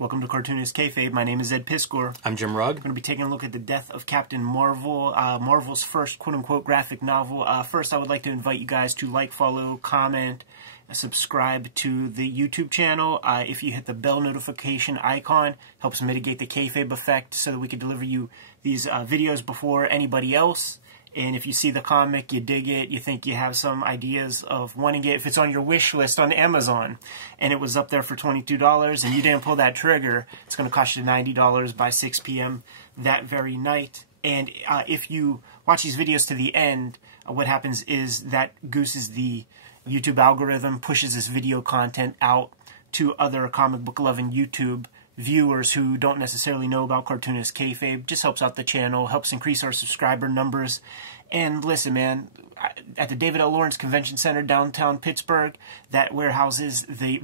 Welcome to Cartoonist Kayfabe. My name is Ed Piskor. I'm Jim Rugg. We're going to be taking a look at the death of Captain Marvel, Marvel's first quote-unquote graphic novel. First, I would like to invite you guys to like, follow, comment, subscribe to the YouTube channel. If you hit the bell notification icon, helps mitigate the Kayfabe effect so that we can deliver you these videos before anybody else. And if you see the comic, you dig it, you think you have some ideas of wanting it, if it's on your wish list on Amazon, and it was up there for $22, and you didn't pull that trigger, it's going to cost you $90 by 6 p.m. that very night. And if you watch these videos to the end, what happens is that gooses the YouTube algorithm, pushes this video content out to other comic book loving YouTube viewers who don't necessarily know about Cartoonist Kayfabe. Just helps out the channel, helps increase our subscriber numbers. And listen, man, at the David L. Lawrence Convention Center downtown Pittsburgh, that warehouses the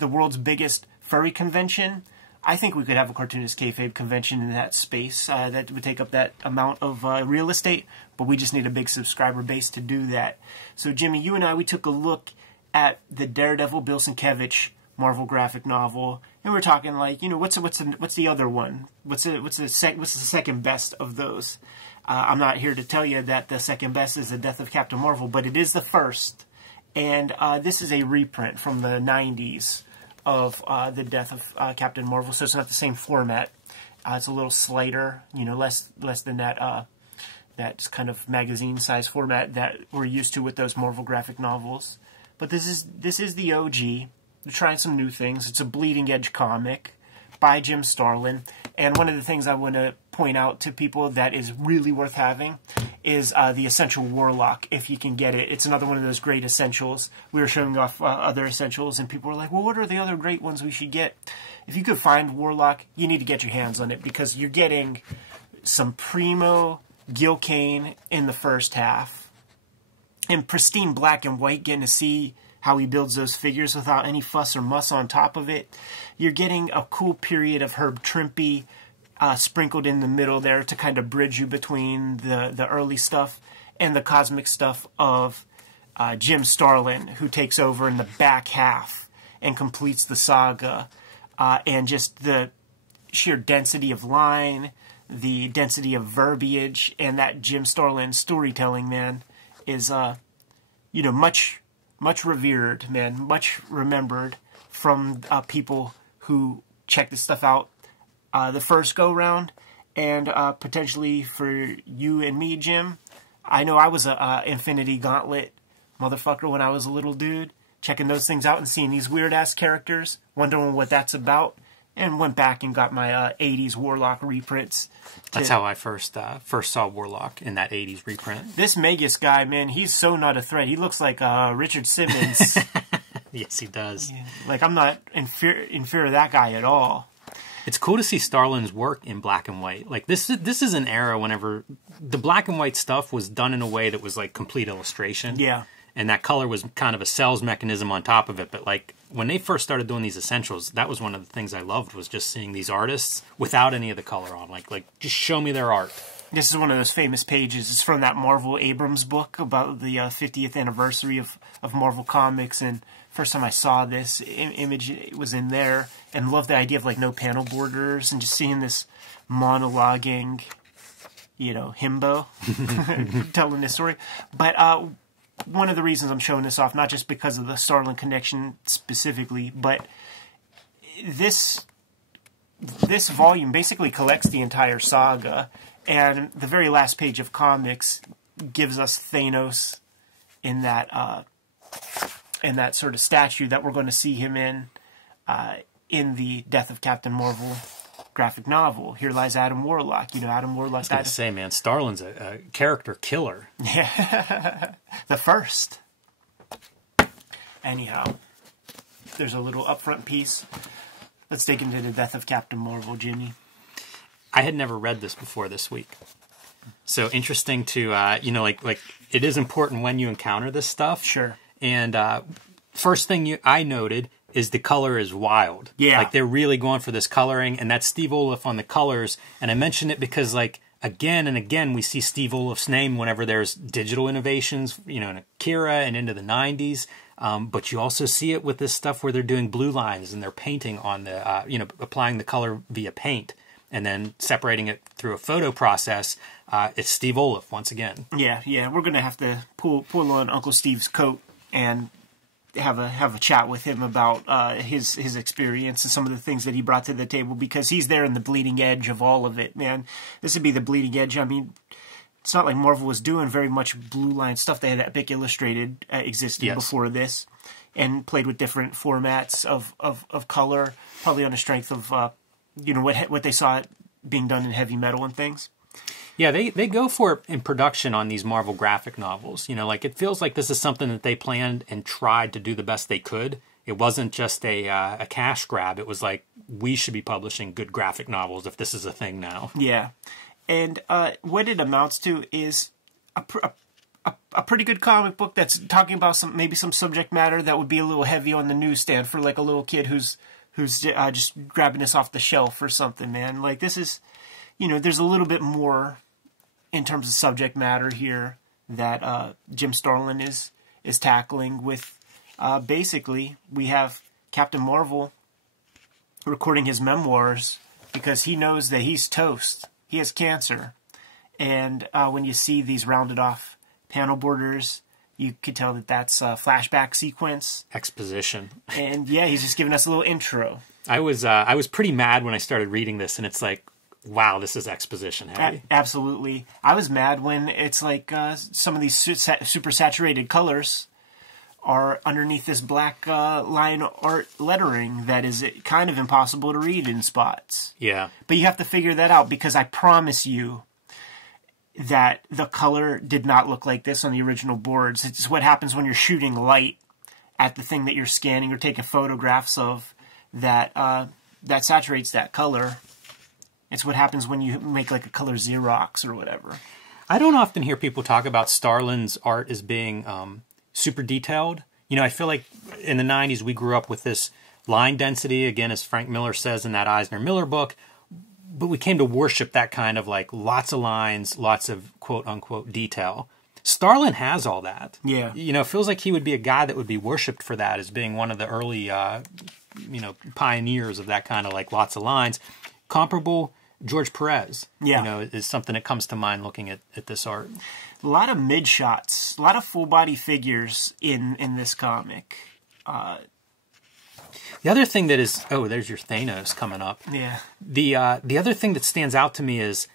world's biggest furry convention. I think we could have a Cartoonist Kayfabe convention in that space that would take up that amount of real estate, but we just need a big subscriber base to do that. So Jimmy, you and I, we took a look at the Daredevil Bill Sienkiewicz Marvel graphic novel, and we're talking like, you know, what's the other one? What's the second best of those? I'm not here to tell you that the second best is the Death of Captain Marvel, but it is the first, and this is a reprint from the 90s of the Death of Captain Marvel, so it's not the same format. It's a little slighter, you know, less than that that kind of magazine size format that we're used to with those Marvel graphic novels. But this is the OG. They're trying some new things. It's a bleeding edge comic by Jim Starlin. And one of the things I want to point out to people that is really worth having is the Essential Warlock, if you can get it. It's another one of those great essentials. We were showing off other essentials, and people were like, well, what are the other great ones we should get? If you could find Warlock, you need to get your hands on it, because you're getting some primo Gil Kane in the first half. In pristine black and white, getting to see how he builds those figures without any fuss or muss on top of it. You're getting a cool period of Herb Trimpe sprinkled in the middle there to kind of bridge you between the early stuff and the cosmic stuff of Jim Starlin, who takes over in the back half and completes the saga. And just the sheer density of line, the density of verbiage, and that Jim Starlin storytelling, man, is, you know, much revered, man, much remembered from people who check this stuff out the first go-round, and potentially for you and me, Jim. I know I was a Infinity Gauntlet motherfucker when I was a little dude, checking those things out and seeing these weird-ass characters, wondering what that's about, and went back and got my 80s Warlock reprints. That's how I first saw Warlock, in that 80s reprint. This Magus guy, man, he's so not a threat. He looks like Richard Simmons. Yes, he does. Yeah, like, I'm not in fear of that guy at all. It's cool to see Starlin's work in black and white. Like, this is an era whenever the black and white stuff was done in a way that was like complete illustration. Yeah. And that color was kind of a sales mechanism on top of it. But like, when they first started doing these essentials, that was one of the things I loved, was just seeing these artists without any of the color on. Like just show me their art. This is one of those famous pages. It's from that Marvel Abrams book about the 50th anniversary of Marvel Comics. And first time I saw this image, it was in there. And loved the idea of like no panel borders and just seeing this monologuing, you know, himbo telling this story. But one of the reasons I'm showing this off, not just because of the Starlin connection specifically, but this volume basically collects the entire saga, and the very last page of comics gives us Thanos in that sort of statue that we're going to see him in the Death of Captain Marvel graphic novel. Here lies Adam Warlock. You know, Adam Warlock. I was going to say, man, Starlin's a character killer. Yeah, the first. Anyhow, there's a little upfront piece. Let's dig into the Death of Captain Marvel, Jimmy. I had never read this before this week. So interesting to, you know, like it is important when you encounter this stuff. Sure. And first thing I noted is the color is wild. Yeah. Like, they're really going for this coloring, and that's Steve Oliff on the colors. And I mention it because, like, again and again, we see Steve Oliff's name whenever there's digital innovations, you know, in Akira and into the 90s. But you also see it with this stuff where they're doing blue lines and they're painting on the, applying the color via paint and then separating it through a photo process. It's Steve Olaf once again. Yeah, we're gonna have to pull on Uncle Steve's coat and have a chat with him about his experience and some of the things that he brought to the table, because he's there in the bleeding edge of all of it, man. This would be the bleeding edge. I mean, it's not like Marvel was doing very much blue line stuff. They had Epic Illustrated existing before this, and played with different formats of color, probably on the strength of what they saw being done in heavy metal and things. Yeah, they go for it in production on these Marvel graphic novels. Like it feels like this is something that they planned and tried to do the best they could. It wasn't just a cash grab. It was like, we should be publishing good graphic novels if this is a thing now. Yeah. And what it amounts to is a pretty good comic book that's talking about maybe some subject matter that would be a little heavy on the newsstand for like a little kid who's just grabbing this off the shelf or something, man. Like this is, there's a little bit more in terms of subject matter here that Jim Starlin is tackling with. Basically, we have Captain Marvel recording his memoirs because he knows that he's toast. He has cancer. And when you see these rounded off panel borders, you could tell that that's a flashback sequence. Exposition. And yeah, he's just giving us a little intro. I was pretty mad when I started reading this, and it's like, wow, this is exposition heavy. Absolutely. I was mad when it's like some of these super saturated colors are underneath this black line art lettering that is kind of impossible to read in spots. Yeah. But you have to figure that out, because I promise you that the color did not look like this on the original boards. It's what happens when you're shooting light at the thing that you're scanning or taking photographs of that saturates that color. It's what happens when you make like a color Xerox or whatever. I don't often hear people talk about Starlin's art as being super detailed. I feel like in the 90s we grew up with this line density, again, as Frank Miller says in that Eisner Miller book, but we came to worship that kind of like lots of lines, lots of quote-unquote detail. Starlin has all that. Yeah. It feels like he would be a guy that would be worshipped for that, as being one of the early, pioneers of that kind of like lots of lines. Comparable, George Perez, is something that comes to mind looking at this art. A lot of mid shots, a lot of full body figures in this comic. The other thing that is, there's your Thanos coming up. Yeah. The other thing that stands out to me is,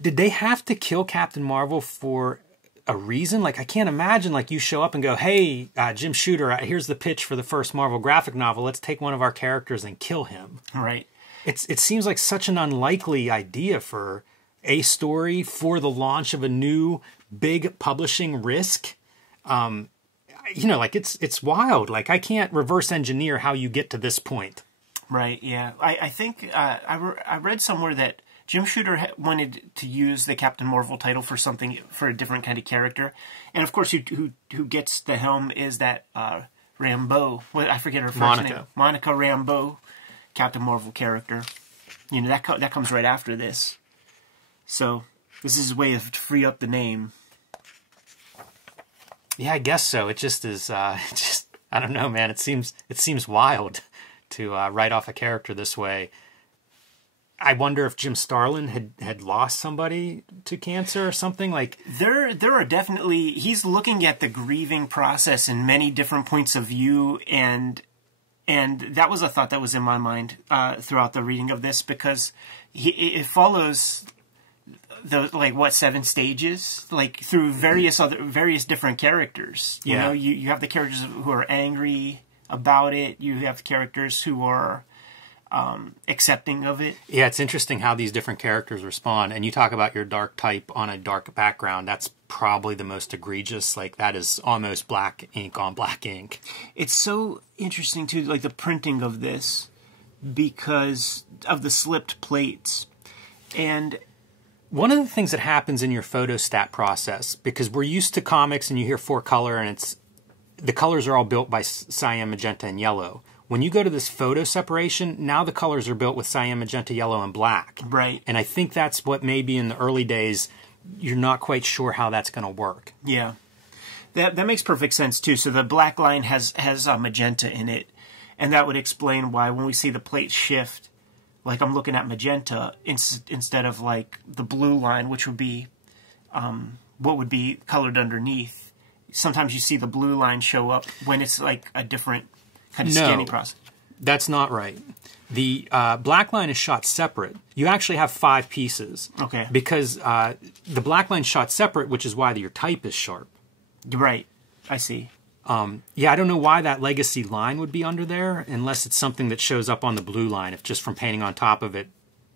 did they have to kill Captain Marvel for a reason? Like, I can't imagine like you show up and go, hey, Jim Shooter, here's the pitch for the first Marvel graphic novel. Let's take one of our characters and kill him. Right. It seems like such an unlikely idea for a story for the launch of a new big publishing risk. It's wild. Like, I can't reverse engineer how you get to this point. Right. Yeah. I think I read somewhere that Jim Shooter wanted to use the Captain Marvel title for a different kind of character, and of course, who gets the helm is that Rambeau. I forget her first name. Monica Rambeau. Captain Marvel character. That comes right after this. So this is his way of free up the name. Yeah, I guess so. It just is. I don't know, man. It seems wild to write off a character this way. I wonder if Jim Starlin had lost somebody to cancer or something. Like there are definitely, he's looking at the grieving process in many different points of view, and that was a thought that was in my mind throughout the reading of this, because it follows the 7 stages, like through various different characters. You have the characters who are angry about it. You have the characters who are accepting of it. Yeah, it's interesting how these different characters respond. And you talk about your dark type on a dark background. That's probably the most egregious. Like, that is almost black ink on black ink. It's so interesting too, like the printing of this, because of the slipped plates. And one of the things that happens in your photostat process, because we're used to comics and you hear 4-color and the colors are all built by cyan, magenta, and yellow. When you go to this photo separation, now the colors are built with cyan, magenta, yellow, and black. Right. And I think that's what maybe in the early days, you're not quite sure how that's going to work. Yeah. That makes perfect sense too. So the black line has magenta in it, and that would explain why when we see the plate shift, like I'm looking at magenta instead of like the blue line, which would be what would be colored underneath. Sometimes you see the blue line show up when it's like a different kind of scanning process. That's not right. The black line is shot separate. You actually have 5 pieces. Okay. Because the black line shot separate, which is why your type is sharp. Right. I see. Yeah, I don't know why that legacy line would be under there, unless it's something that shows up on the blue line. If just from painting on top of it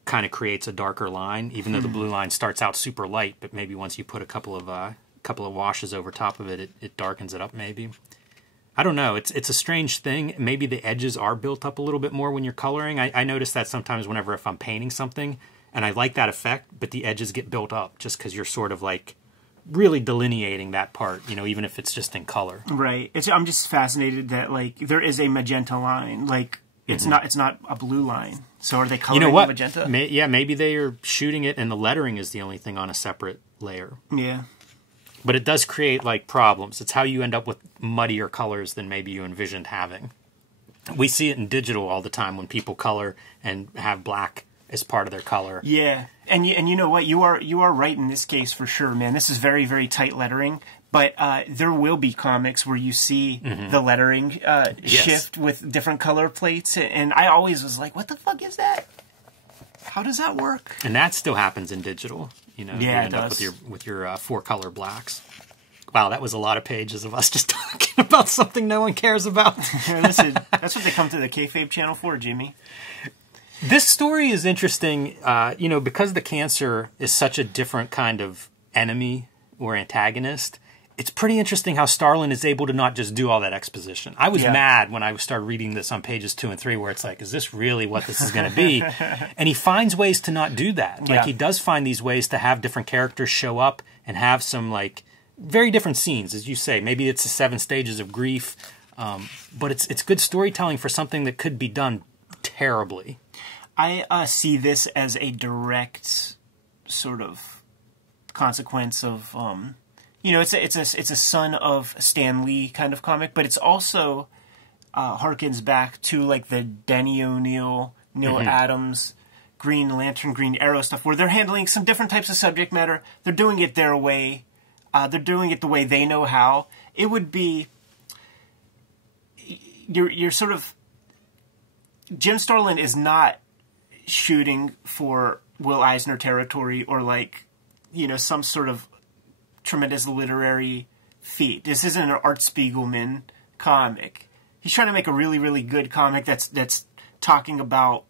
kind of creates a darker line, even though the blue line starts out super light, but maybe once you put a couple of washes over top of it, it darkens it up maybe. I don't know. It's a strange thing. Maybe the edges are built up a little bit more when you're coloring. I notice that sometimes whenever if I'm painting something, and I like that effect, but the edges get built up just because you're sort of like really delineating that part, you know, even if it's just in color. Right. I'm just fascinated that like there is a magenta line. Like it's not a blue line. So are they coloring the magenta? Yeah, maybe they are shooting it and the lettering is the only thing on a separate layer. Yeah. But it does create like problems. It's how you end up with muddier colors than maybe you envisioned having. We see it in digital all the time when people color and have black as part of their color. Yeah, and you know what? You are right in this case for sure, man. This is very, very tight lettering, but there will be comics where you see the lettering shift with different color plates, and I always was like, what the fuck is that? How does that work? And that still happens in digital. You know, yeah, you end up with your 4-color blacks. Wow, that was a lot of pages of us just talking about something no one cares about. Listen, that's what they come to the Kayfabe channel for, Jimmy. This story is interesting, you know, because the Cancer is such a different kind of enemy or antagonist. It's pretty interesting how Starlin is able to not just do all that exposition. I was mad when I started reading this on pages 2 and 3, where it's like, is this really what this is going to be? And he finds ways to not do that. Like he does find these ways to have different characters show up and have some like very different scenes, as you say. Maybe it's the 7 stages of grief, but it's good storytelling for something that could be done terribly. I see this as a direct sort of consequence of, you know, it's a son of Stan Lee kind of comic, but it's also harkens back to like the Denny O'Neil, Neil Adams, Green Lantern, Green Arrow stuff, where they're handling some different types of subject matter. They're doing it their way. They're doing it the way they know how. It would be you're sort of Jim Starlin is not shooting for Will Eisner territory or like, you know, some sort of tremendous literary feat. This isn't an Art Spiegelman comic. He's trying to make a really, really good comic that's talking about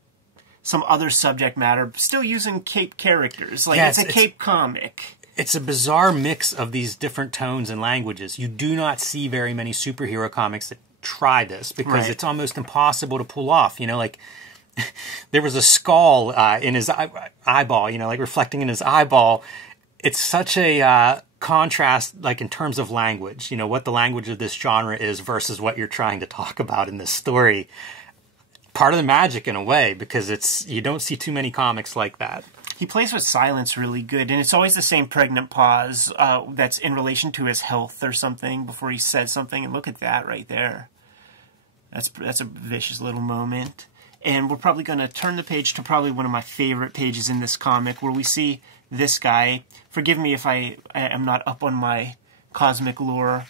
some other subject matter, still using Cape characters. Like it's a Cape comic. It's a bizarre mix of these different tones and languages. You do not see very many superhero comics that try this because it's almost impossible to pull off. You know, like there was a skull in his eyeball, you know, like reflecting in his eyeball. It's such a contrast, like in terms of language, you know, what the language of this genre is versus what you're trying to talk about in this story. Part of the magic in a way, because you don't see too many comics like that. He plays with silence really good, and it's always the same pregnant pause that's in relation to his health or something before he says something, and look at that right there. That's a vicious little moment. And we're probably going to turn the page to probably one of my favorite pages in this comic, where we see this guy. Forgive me if I am not up on my cosmic lore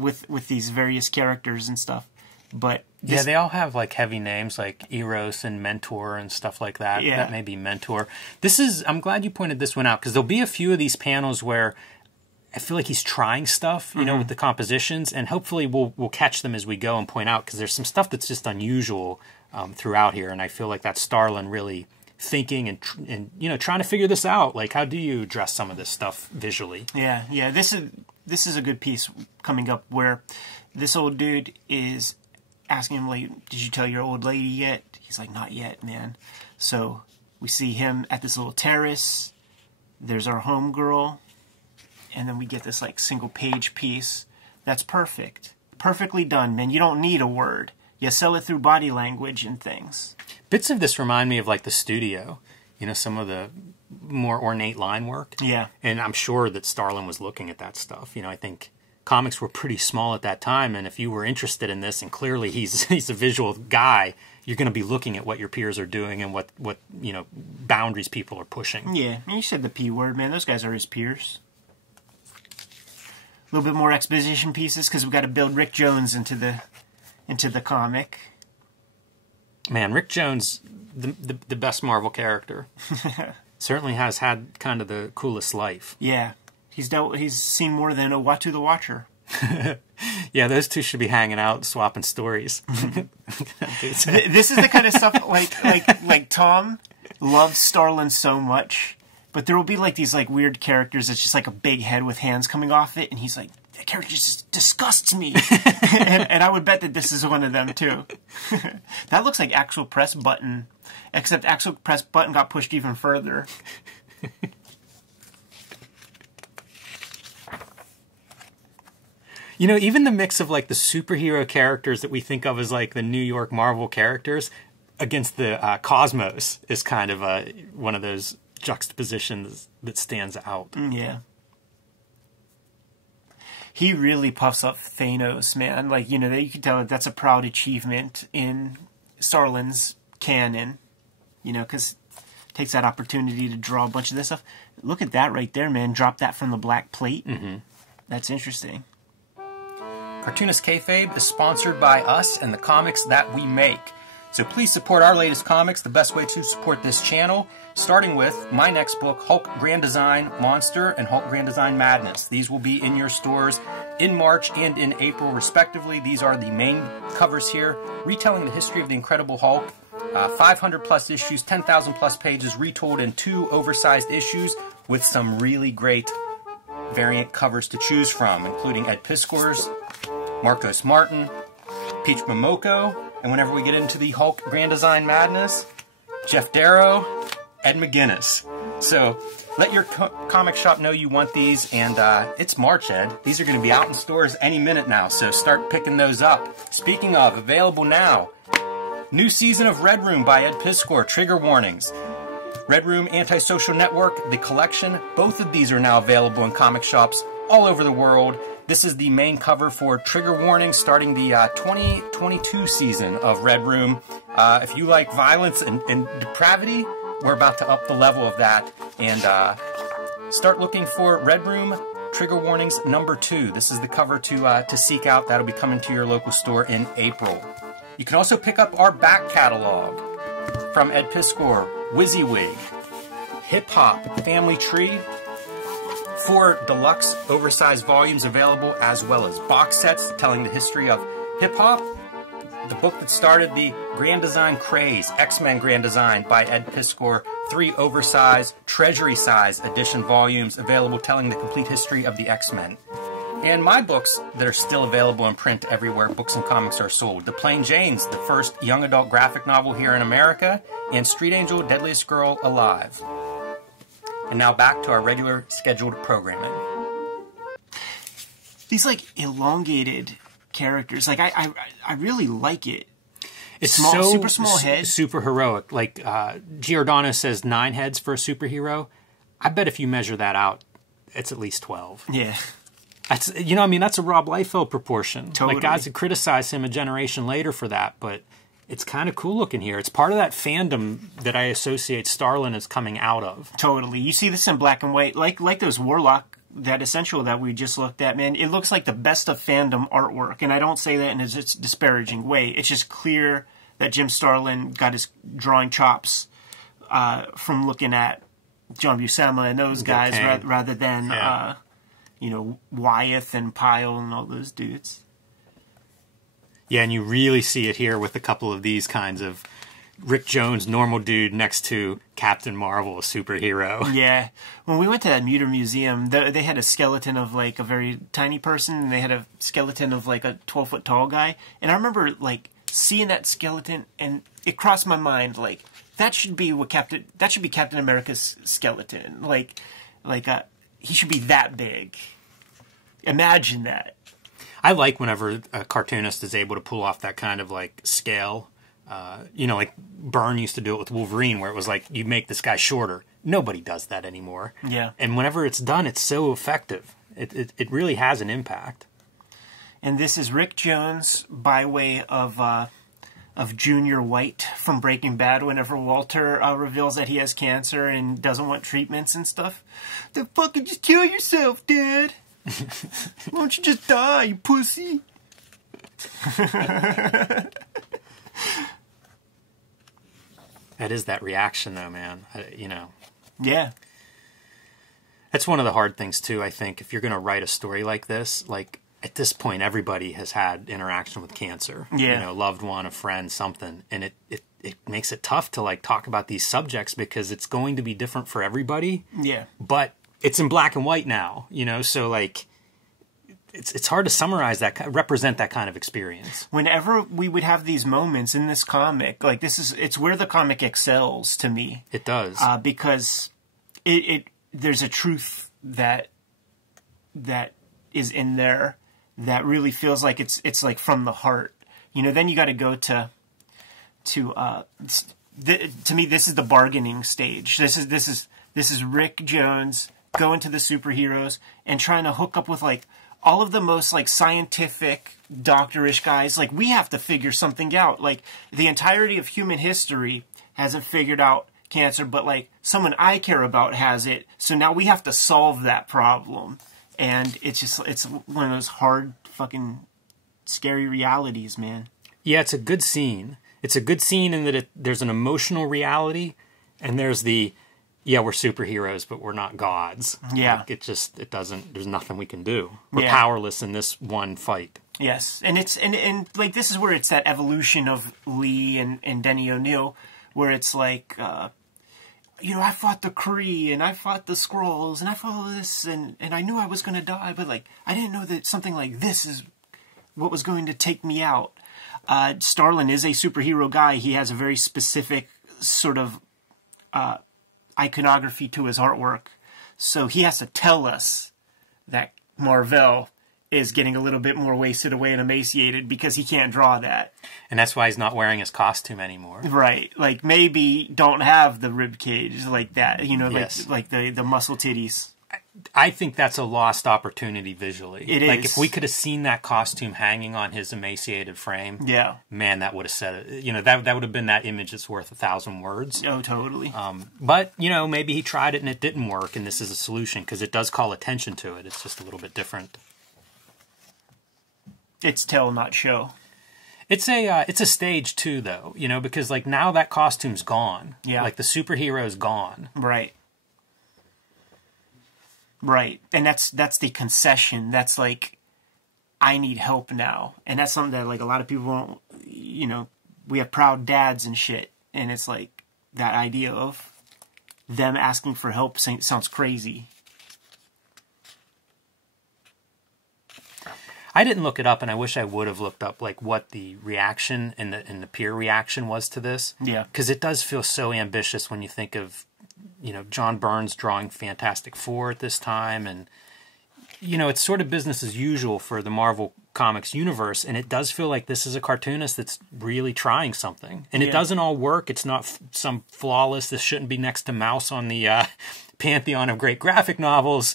with these various characters and stuff. But they all have like heavy names like Eros and Mentor and stuff like that. Yeah. That may be Mentor. I'm glad you pointed this one out, because there'll be a few of these panels where I feel like he's trying stuff, you know, with the compositions, and hopefully we'll catch them as we go and point out, because there's some stuff that's just unusual throughout here, and I feel like that's Starlin really thinking and you know, trying to figure this out. Like, how do you address some of this stuff visually? Yeah. This is a good piece coming up where this old dude is asking him, like, did you tell your old lady yet? He's like, not yet, man. So we see him at this little terrace. There's our homegirl. And then we get this, like, single page piece. That's perfect. Perfectly done, man. You don't need a word. You sell it through body language and things. Bits of this remind me of, like, the studio. You know, some of the more ornate line work. Yeah. And I'm sure that Starlin was looking at that stuff. You know, I think comics were pretty small at that time, and if you were interested in this, and clearly he's a visual guy, you're going to be looking at what your peers are doing and what boundaries people are pushing. Yeah, you said the P word, man. Those guys are his peers. A little bit more exposition pieces because we've got to build Rick Jones into the comic. Man, Rick Jones, the best Marvel character. Certainly has had kind of the coolest life. Yeah. He's seen more than Uatu the Watcher. Yeah, those two should be hanging out, swapping stories. This is the kind of stuff like Tom loves Starlin so much, but there will be like these like weird characters that's just like a big head with hands coming off it, and he's like, that character just disgusts me. and I would bet that this is one of them too. That looks like Actual Press Button, except Actual Press Button got pushed even further. Even the mix of like the superhero characters that we think of as like the New York Marvel characters against the Cosmos is kind of one of those juxtapositions that stands out. Yeah. He really puffs up Thanos, man. Like, you can tell that that's a proud achievement in Starlin's canon, because it takes that opportunity to draw a bunch of this stuff. Look at that right there, man. Drop that from the black plate. Mm-hmm. That's interesting. Cartoonist Kayfabe is sponsored by us and the comics that we make. So please support our latest comics, the best way to support this channel, starting with my next book, Hulk Grand Design Monster and Hulk Grand Design Madness. These will be in your stores in March and in April, respectively. These are the main covers here, retelling the history of the Incredible Hulk. 500 plus issues, 10,000 plus pages, retold in 2 oversized issues with some really great variant covers to choose from, including Ed Piskor's, Marcos Martin, Peach Momoko, and whenever we get into the Hulk Grand Design Madness, Jeff Darrow, Ed McGuinness. So let your comic shop know you want these, and it's March, Ed. These are going to be out in stores any minute now, so start picking those up. Speaking of, available now, new season of Red Room by Ed Piskor, trigger warnings. Red Room Antisocial Network, the collection, both of these are now available in comic shops all over the world. This is the main cover for Trigger Warning, starting the 2022 season of Red Room. If you like violence and depravity, we're about to up the level of that. And start looking for Red Room Trigger Warnings #2. This is the cover to seek out. That'll be coming to your local store in April. You can also pick up our back catalog from Ed Piskor, WYSIWYG, Hip Hop, Family Tree, 4 deluxe oversized volumes available, as well as box sets telling the history of hip-hop, the book that started the Grand Design craze, X-Men Grand Design by Ed Piskor, 3 oversized, treasury-size edition volumes available telling the complete history of the X-Men. And my books that are still available in print everywhere books and comics are sold. The Plain Janes, the first young adult graphic novel here in America, and Street Angel, Deadliest Girl Alive. And now back to our regular scheduled programming. These like elongated characters, like I really like it. It's super small head, super heroic. Like Giordano says, 9 heads for a superhero. I bet if you measure that out, it's at least 12. Yeah, that's that's a Rob Liefeld proportion. Totally. Like guys would criticize him a generation later for that, but it's kind of cool looking here. It's part of that fandom that I associate Starlin as coming out of. Totally. You see this in black and white, like those Warlock, that Essential that we just looked at, man. It looks like the best of fandom artwork, and I don't say that in a disparaging way. It's just clear that Jim Starlin got his drawing chops from looking at John Buscema and those guys rather than Wyeth and Pyle and all those dudes. Yeah, and you really see it here with a couple of these kinds of Rick Jones, normal dude, next to Captain Marvel, a superhero. Yeah. When we went to that Muter Museum, they had a skeleton of like a very tiny person, and they had a skeleton of like a 12-foot tall guy. And I remember like seeing that skeleton, and it crossed my mind like that should be Captain America's skeleton. Like he should be that big. Imagine that. I like whenever a cartoonist is able to pull off that kind of like scale. Like Byrne used to do it with Wolverine, where it was like you make this guy shorter. Nobody does that anymore. Yeah. And whenever it's done, it's so effective. It really has an impact. And this is Rick Jones by way of Junior White from Breaking Bad whenever Walter reveals that he has cancer and doesn't want treatments and stuff. Then fucking just kill yourself, Dad. Why don't you just die, you pussy? That is that reaction, though, man. You know. Yeah. That's one of the hard things, too, I think. If you're going to write a story like this, like, at this point, everybody has had interaction with cancer. Yeah. You know, loved one, a friend, something. And it makes it tough to, like, talk about these subjects because it's going to be different for everybody. Yeah. But it's in black and white now, you know? So, like, it's hard to summarize that, represent that kind of experience. Whenever we would have these moments in this comic, like, it's where the comic excels to me. It does. Because there's a truth that is in there that really feels like it's like from the heart. You know, then you got to go to me, this is the bargaining stage. This is Rick Jones going to the superheroes and trying to hook up with like all of the most like scientific doctorish guys. Like, we have to figure something out. Like, the entirety of human history hasn't figured out cancer, but like someone I care about has it, so now we have to solve that problem. And it's one of those hard fucking scary realities, man. Yeah, it's a good scene. It's a good scene in that there's an emotional reality, and there's the, yeah, we're superheroes, but we're not gods. Yeah. Like, there's nothing we can do. We're powerless in this one fight. Yes, and and like, this is where it's that evolution of Lee and Denny O'Neil, where it's like, you know, I fought the Kree, and I fought the Skrulls, and I fought all this, and I knew I was going to die, but, like, I didn't know that something like this is what was going to take me out. Starlin is a superhero guy. He has a very specific sort of iconography to his artwork. So he has to tell us that Marvel is getting a little bit more wasted away and emaciated because he can't draw that. And that's why he's not wearing his costume anymore. Right. Like, maybe don't have the rib cage like that, you know, Yes. like the muscle titties. I think that's a lost opportunity visually. It is. Like, if we could have seen that costume hanging on his emaciated frame, Yeah. man, that would have said it. You know, that would have been that image that's worth 1,000 words. Oh, totally. But, you know, maybe he tried it and it didn't work, and this is a solution, because it does call attention to it. It's just a little bit different. It's tell, not show. It's a stage, too, though, you know, because, like, now that costume's gone. Yeah. Like, the superhero's gone. Right. Right. And that's the concession. That's like, I need help now. And that's something that, like, a lot of people won't, you know, we have proud dads and shit. And it's like, that idea of them asking for help sounds crazy. I didn't look it up, and I wish I would have looked up, like, what the reaction and the peer reaction was to this. Yeah. Because it does feel so ambitious when you think of, you know, John Byrne's drawing Fantastic Four at this time, and, you know, it's sort of business as usual for the Marvel Comics universe, and it does feel like this is a cartoonist that's really trying something. And it doesn't all work. It's not some flawless, this shouldn't be next to Mouse on the pantheon of great graphic novels,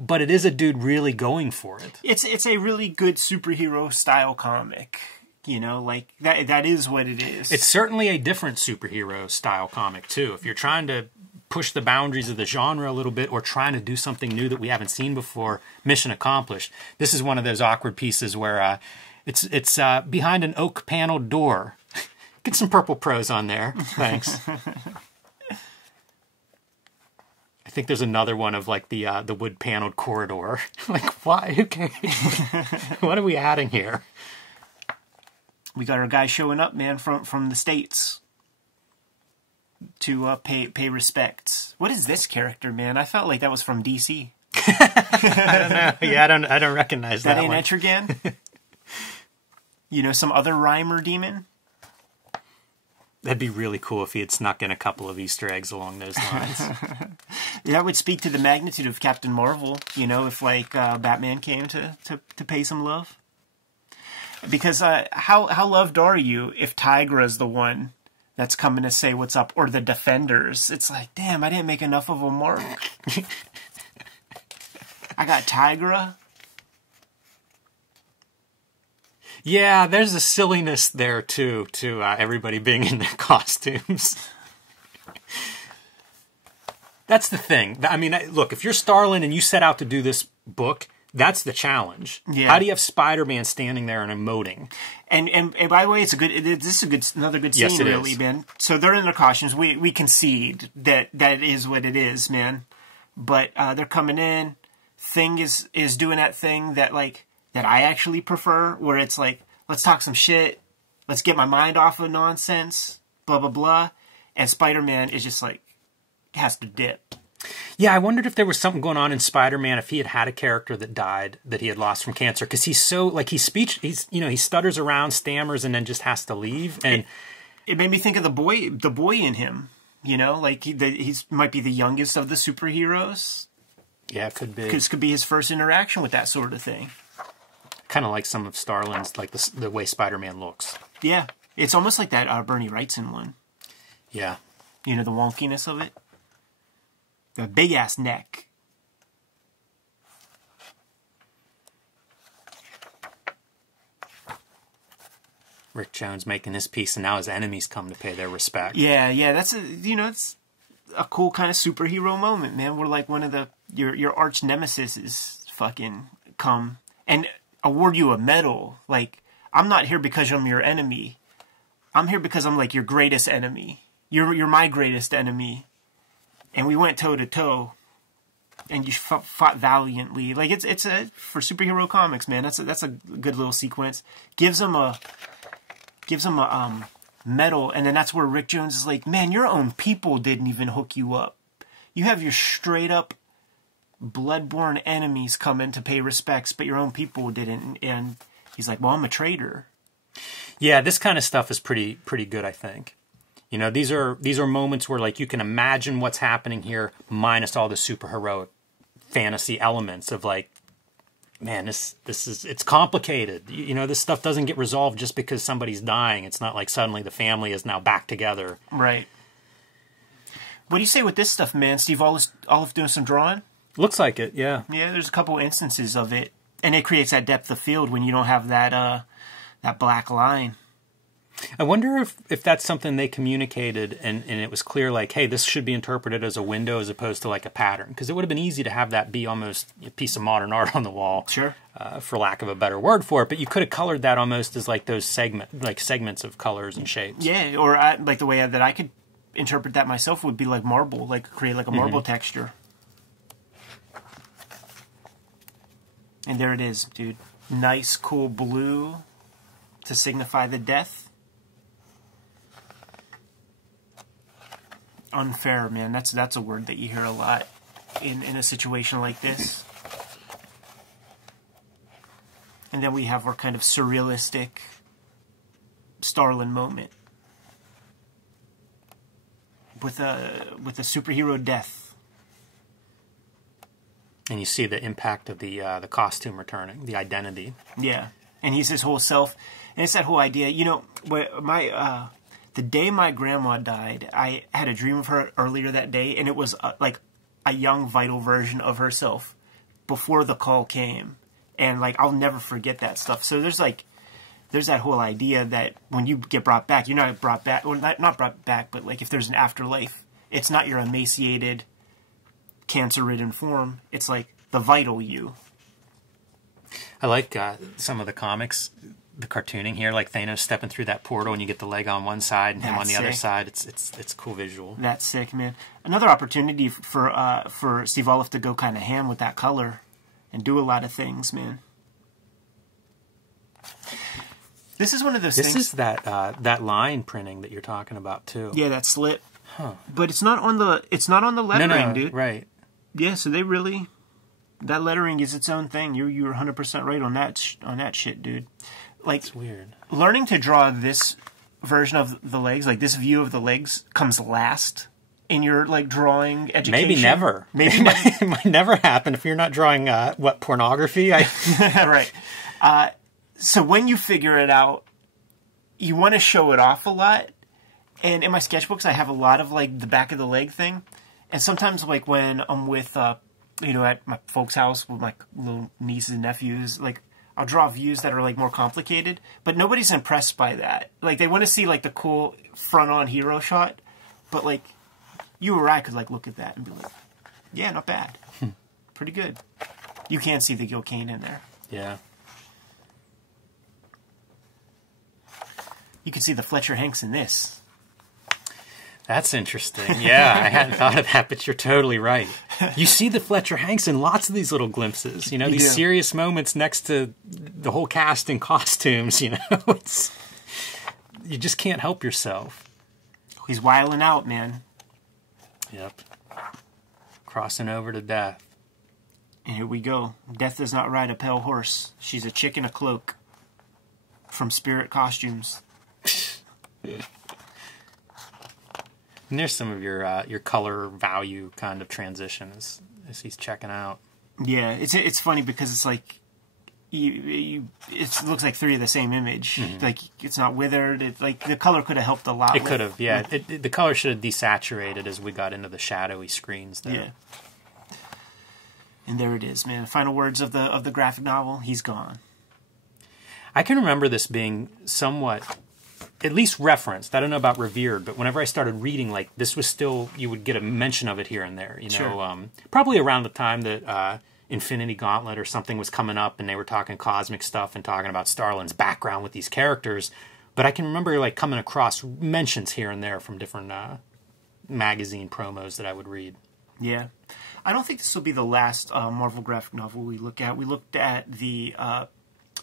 but it is a dude really going for it. It's a really good superhero style comic. You know, like, that is what it is. It's certainly a different superhero style comic, too. If you're trying to push the boundaries of the genre a little bit, or trying to do something new that we haven't seen before, mission accomplished. This is one of those awkward pieces where it's behind an oak paneled door. Get some purple prose on there. Thanks. I think there's another one of, like, the wood paneled corridor. Like, why? Okay. What are we adding here? We got our guy showing up, man, from the States to pay respects. What is this character, man? I felt like that was from DC. I don't know. Yeah, I don't recognize that ain't one. Etrigan? You know, some other rhyme or demon? That'd be really cool if he had snuck in a couple of Easter eggs along those lines. That would speak to the magnitude of Captain Marvel, you know, if, like, Batman came to pay some love. Because how loved are you if Tigra's the one that's coming to say what's up, or the Defenders? It's like, damn, I didn't make enough of a mark. I got Tigra. Yeah, there's a silliness there too, to everybody being in their costumes. That's the thing. I mean, look, if you're Starlin and you set out to do this book, that's the challenge. Yeah. How do you have Spider-Man standing there and emoting? And by the way, it's a good. This is another good scene, Yes, it really, is. man. So they're in their costumes. We concede that is what it is, man. But they're coming in. Thing is doing that thing that I actually prefer, where it's like, let's talk some shit, let's get my mind off of nonsense, blah blah blah. And Spider-Man is just like has to dip. Yeah, I wondered if there was something going on in Spider-Man, if he had a character that died, that he had lost from cancer, because he's so, like, he stutters around, stammers, and then just has to leave. And it made me think of the boy in him, like he's might be the youngest of the superheroes. Yeah, it could be. Because it could be his first interaction with that sort of thing. Kind of like some of Starlin's, like the way Spider-Man looks. Yeah, it's almost like that Bernie Wrightson one. Yeah. The wonkiness of it. The big-ass neck. Rick Jones making his peace, and now his enemies come to pay their respect. Yeah, that's it's a cool kind of superhero moment, man. Where like one of your arch nemesis is fucking come and award you a medal. Like, I'm not here because I'm your enemy. I'm here because I'm like your greatest enemy. You're my greatest enemy, and we went toe to toe. And you fought valiantly. Like, it's for superhero comics, man. That's a good little sequence. Gives him a medal, and then that's where Rick Jones is like, man, your own people didn't even hook you up. You have your straight up bloodborne enemies come in to pay respects, but your own people didn't. And he's like, well, I'm a traitor. Yeah, this kind of stuff is pretty good, I think. These are moments where, like, you can imagine what's happening here, minus all the superheroic fantasy elements of, like, man, it's complicated. This stuff doesn't get resolved just because somebody's dying. It's not like suddenly the family is now back together. Right. What do you say with this stuff, man? Steve Olive doing some drawing? Looks like it, yeah. Yeah, there's a couple instances of it, and it creates that depth of field when you don't have that black line. I wonder if that's something they communicated and it was clear, like, hey, this should be interpreted as a window as opposed to like a pattern. Because it would have been easy to have that be almost a piece of modern art on the wall. Sure. For lack of a better word for it. But you could have colored that almost as like those segments of colors and shapes. Yeah, or like the way that I could interpret that myself would be like marble, like create like a marble texture. And there it is, dude. Nice, cool blue to signify the death. Unfair, man. That's a word that you hear a lot in a situation like this. And then we have our kind of surrealistic Starlin moment with a superhero death. And you see the impact of the costume returning, the identity. Yeah, and he's his whole self, and it's that whole idea. The day my grandma died, I had a dream of her earlier that day, and it was like a young, vital version of herself before the call came. And, like, I'll never forget that stuff. So there's that whole idea that when you get brought back, you're not brought back, or not brought back, but, like, if there's an afterlife, it's not your emaciated, cancer-ridden form. It's, like, the vital you. I like some of the comics, the cartooning here, like Thanos stepping through that portal and you get the leg on one side and him on the other side. It's a cool visual. That's sick, man. Another opportunity for Steve Olive to go kind of ham with that color and do a lot of things, man. This is one of those things. This is that line printing that you're talking about too. Yeah, that slit. Huh. But it's not on the lettering, dude. Right. Yeah, so they really, that lettering is its own thing. You're 100% right on that shit, dude. Like, it's weird. Learning to draw this version of the legs, like this view of the legs, comes last in your like drawing education. Maybe never. Maybe it might never happen if you're not drawing pornography. Right. So when you figure it out, you want to show it off a lot. And in my sketchbooks, I have a lot of like the back of the leg thing. And sometimes like when I'm with at my folks' house with my little nieces and nephews, like I'll draw views that are like more complicated, but nobody's impressed by that. Like, they want to see like the cool front-on hero shot, but like you or I could like look at that and be like, yeah, not bad. Pretty good. You can't see the Gil Kane in there. Yeah. You can see the Fletcher Hanks in this. That's interesting. Yeah, I hadn't thought of that, but you're totally right. You see the Fletcher Hanks in lots of these little glimpses, you know, these serious moments next to the whole cast in costumes, you know. You just can't help yourself. He's wiling out, man. Yep. Crossing over to death. And here we go. Death does not ride a pale horse. She's a chick in a cloak. From Spirit Costumes. And there's some of your color value kind of transitions as he's checking out. Yeah, it's funny because it's like it looks like three of the same image. Mm-hmm. Like, it's not withered. It's like the color could have helped a lot. It could have, yeah. The color should have desaturated as we got into the shadowy screens there. Yeah. And there it is, man. Final words of the graphic novel. He's gone. I can remember this being somewhat, at least referenced. I don't know about revered, but whenever I started reading, like, this was still, you would get a mention of it here and there. You know, sure. Probably around the time that Infinity Gauntlet or something was coming up, and they were talking cosmic stuff and talking about Starlin's background with these characters. But I can remember like coming across mentions here and there from different magazine promos that I would read. Yeah. I don't think this will be the last Marvel graphic novel we look at. We looked at the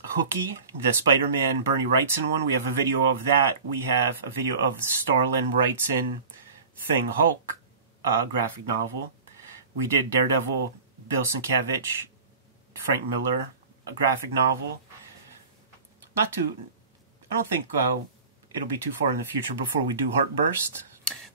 Hookie, the Spider-Man Bernie Wrightson one. We have a video of that. We have a video of Starlin Wrightson Thing Hulk graphic novel. We did Daredevil, Bill Sienkiewicz, Frank Miller graphic novel. I don't think it'll be too far in the future before we do Heartburst.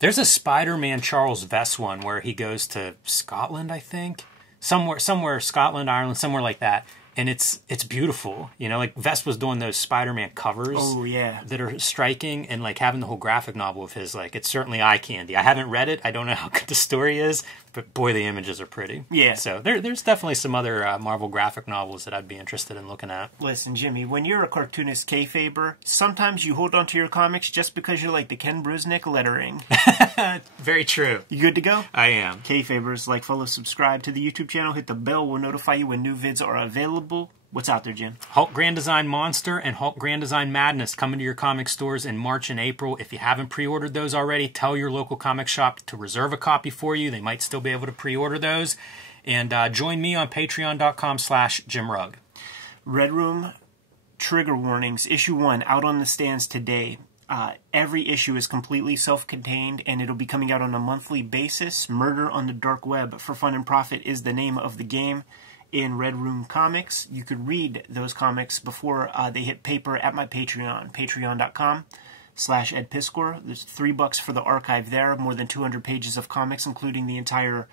There's a Spider-Man Charles Vess one where he goes to Scotland, I think. Somewhere, Scotland, Ireland, somewhere like that. And it's beautiful. You know, like Vess was doing those Spider-Man covers. Oh, yeah. That are striking, and like having the whole graphic novel of his, like, it's certainly eye candy. I haven't read it. I don't know how good the story is, but boy, the images are pretty. Yeah. So there's definitely some other Marvel graphic novels that I'd be interested in looking at. Listen, Jimmy, when you're a cartoonist kayfaber, sometimes you hold on to your comics just because you like the Ken Brusnick lettering. Very true. You good to go? I am. Kayfabers, like, follow, subscribe to the YouTube channel, hit the bell, will notify you when new vids are available. What's out there, Jim? Hulk Grand Design Monster and Hulk Grand Design Madness coming to your comic stores in March and April. If you haven't pre-ordered those already, tell your local comic shop to reserve a copy for you. They might still be able to pre-order those. And join me on patreon.com/JimRugg. Red Room Trigger Warnings, Issue 1, out on the stands today. Every issue is completely self-contained, and it'll be coming out on a monthly basis. Murder on the Dark Web for Fun and Profit is the name of the game in Red Room Comics. You could read those comics before they hit paper at my Patreon, patreon.com/EdPiskor. There's $3 for the archive there, more than 200 pages of comics, including the entire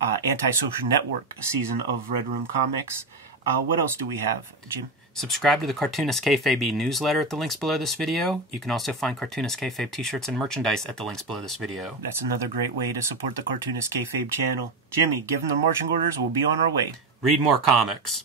Anti-Social Network season of Red Room Comics. What else do we have, Jim? Subscribe to the Cartoonist Kayfabe newsletter at the links below this video. You can also find Cartoonist Kayfabe t-shirts and merchandise at the links below this video. That's another great way to support the Cartoonist Kayfabe channel. Jimmy, give them the marching orders. We'll be on our way. Read more comics.